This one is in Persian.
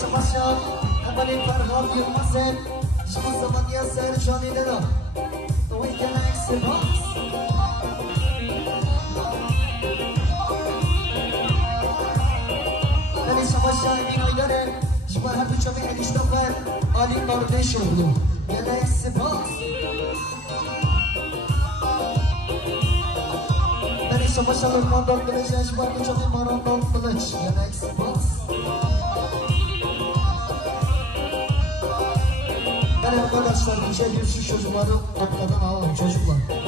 شماشان اولین فرهاد یوماسن شما زمانی از سر جانیده دا دوی گلکس باکس بلی شماشان بینایی داره شما هر دو چمی ادیشتافر آلی مارده شغلو گلکس باکس بلی شماشان لکمان دار بلش شما هر دو چمی ماران دار بلش گلکس باکس Ben arkadaşlar bir şey diyorsun çocukları topladın alalım çocuklar.